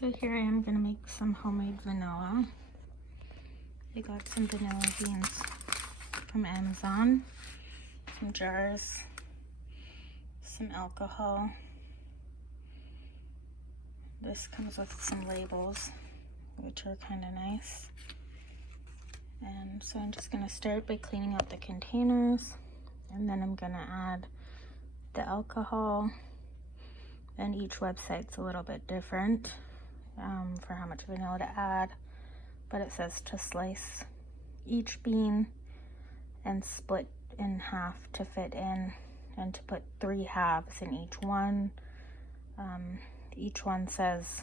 So here I am gonna make some homemade vanilla. I got some vanilla beans from Amazon, some jars, some alcohol. This comes with some labels, which are kind of nice. And so I'm just gonna start by cleaning out the containers, and then I'm gonna add the alcohol. And each website's a little bit different for how much vanilla to add, but it says to slice each bean and split in half to fit in, and to put 3 halves in each one. Each one says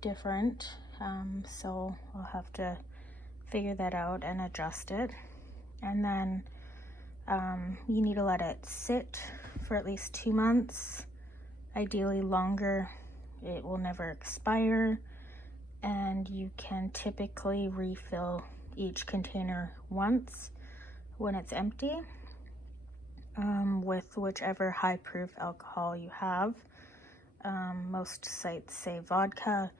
different, so I'll have to figure that out and adjust it. And then you need to let it sit for at least 2 months, ideally longer. It will never expire, and you can typically refill each container once when it's empty with whichever high proof alcohol you have. Most sites say vodka,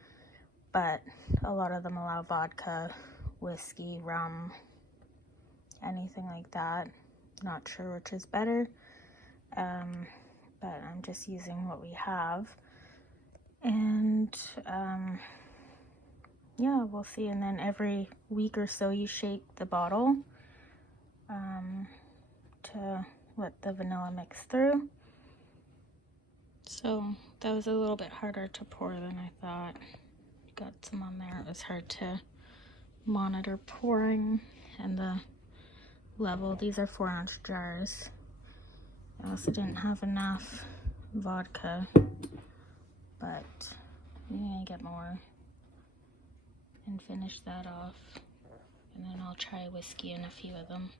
but a lot of them allow vodka, whiskey, rum, anything like that. Not sure which is better, but I'm just using what we have. And yeah, we'll see. And then every week or so you shake the bottle to let the vanilla mix through. So that was a little bit harder to pour than I thought. Got some on there. It was hard to monitor pouring and the level. These are 4-ounce jars. I also didn't have enough vodka, but I'm gonna get more and finish that off, and then I'll try whiskey in a few of them.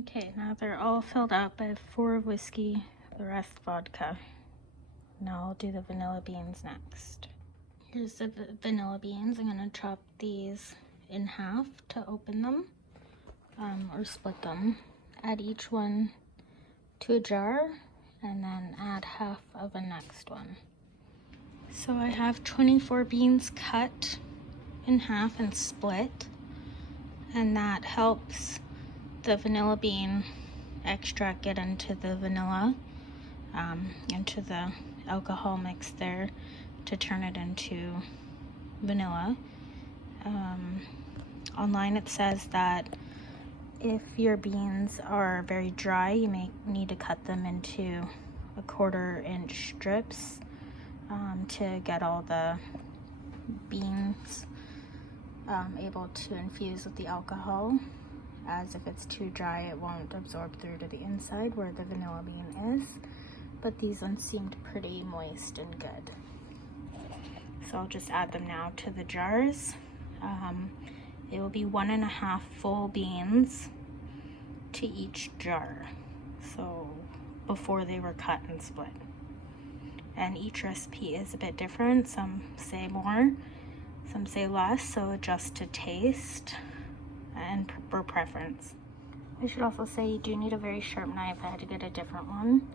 Okay, now they're all filled up. I have 4 of whiskey, the rest vodka. Now I'll do the vanilla beans next. Here's the vanilla beans. I'm gonna chop these in half to open them, or split them. Add each one to a jar, and then add half of a next one. So I have 24 beans cut in half and split, and that helps the vanilla bean extract get into the vanilla, into the alcohol mix there, to turn it into vanilla. Online it says that if your beans are very dry, you may need to cut them into 1/4 inch strips to get all the beans able to infuse with the alcohol, as if it's too dry it won't absorb through to the inside where the vanilla bean is. But these ones seemed pretty moist and good, so I'll just add them now to the jars. It will be 1.5 full beans to each jar, so before they were cut and split. And each recipe is a bit different. Some say more, some say less, so adjust to taste and per preference. I should also say you do need a very sharp knife. I had to get a different one.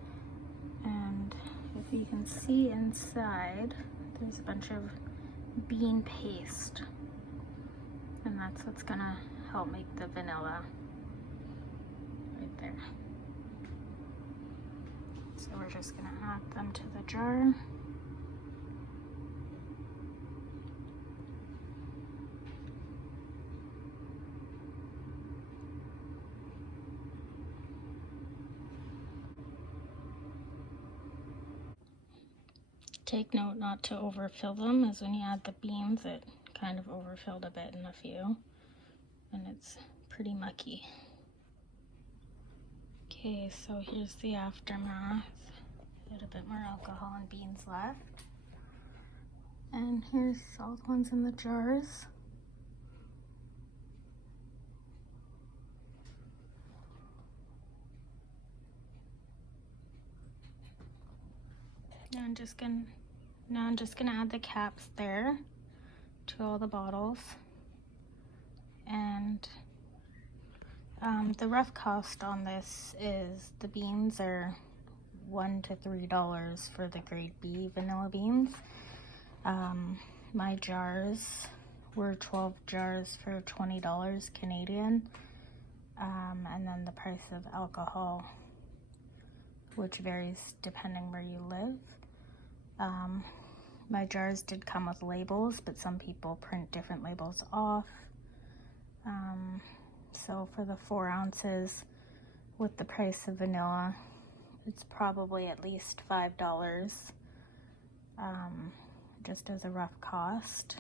And if you can see inside, there's a bunch of bean paste, and that's what's gonna help make the vanilla right there. So we're just gonna add them to the jar. Take note not to overfill them, as when you add the beans it kind of overfilled a bit in a few, and it's pretty mucky. Okay, so here's the aftermath. A little bit more alcohol and beans left. And here's all the ones in the jars. Now I'm just gonna add the caps there to all the bottles. And the rough cost on this is the beans are $1 to $3 for the grade B vanilla beans, My jars were 12 jars for $20 Canadian, and then the price of alcohol, which varies depending where you live. My jars did come with labels, but some people print different labels off. So for the 4 ounces with the price of vanilla, it's probably at least $5, just as a rough cost.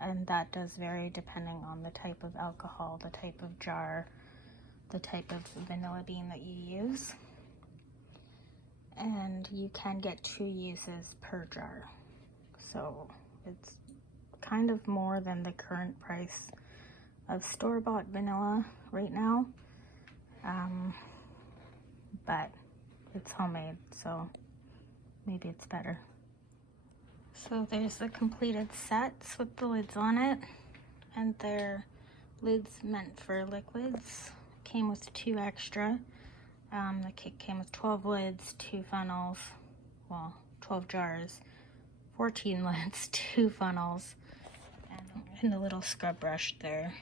And that does vary depending on the type of alcohol, the type of jar, the type of vanilla bean that you use. And you can get 2 uses per jar. So it's kind of more than the current price of store-bought vanilla right now. But it's homemade, so maybe it's better. So there's the completed sets with the lids on it, and they're lids meant for liquids. Came with 2 extra. The kit came with 12 lids, 2 funnels, well, 12 jars, 14 lids, 2 funnels, and a little scrub brush there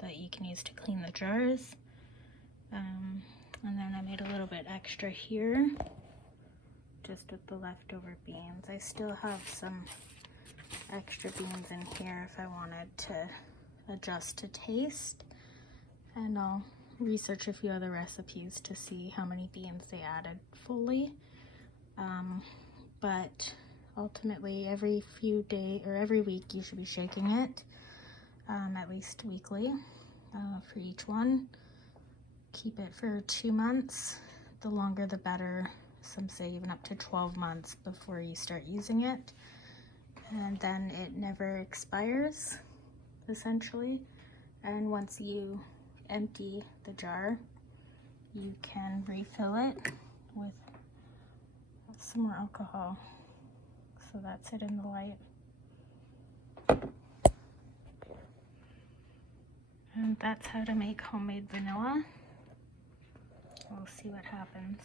that you can use to clean the jars. And then I made a little bit extra here, just with the leftover beans. I still have some extra beans in here if I wanted to adjust to taste, and I'll research a few other recipes to see how many beans they added fully. But ultimately every few days or every week you should be shaking it, at least weekly, for each one. Keep it for 2 months. The longer the better. Some say even up to 12 months before you start using it, and then it never expires, essentially. And once you empty the jar, you can refill it with some more alcohol. So that's it in the light. And that's how to make homemade vanilla. We'll see what happens.